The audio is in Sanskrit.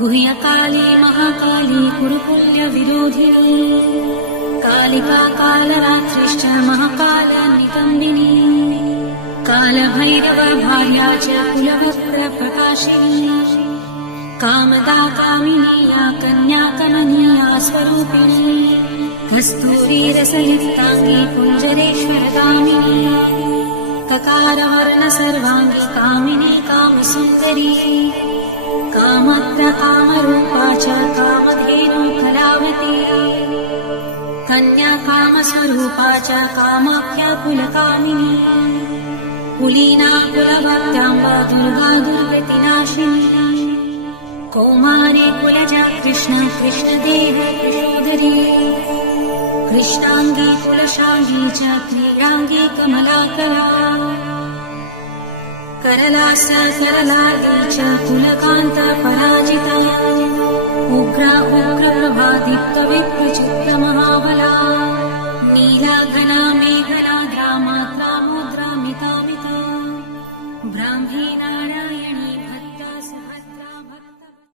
गुह्यकाली महाकाली कुरुकुल्यविरोधिनी कालिका कालरात्रिश्च महाकालनिकन्दिनी कालभैरव भार्या च कुलवक्त्रप्रकाशिनी कामदा कामिनी या कन्या कमनीया स्वरूपिणी कस्तूरीरसयुक्ताङ्गी कुञ्जरेश्वरगामिनी ककारवर्ण सर्वाङ्गी कामिनी कामसुन्दरी कामत्र कामरूपा च कामधेनु कलावती कन्या कामस्वरूपा च कामाख्या कुलकामिनी कुलीना कुलभक्ताम्बा दुर्गा दुर्गतिनाशिनी कौमारी कुलजा कृष्ण कृष्णदेव यशोधरी कृष्णांगी कुलशांगी च क्रीडांगी कमलाकला करलास करलार्दी च कुलकांत पराजिता उग्रा उग्रप्रभादीप्तविप्रचित्त महाबला नीला घना मेघना ग्रामात्रा मुद्रा मिता मिता ब्राह्मी नारायण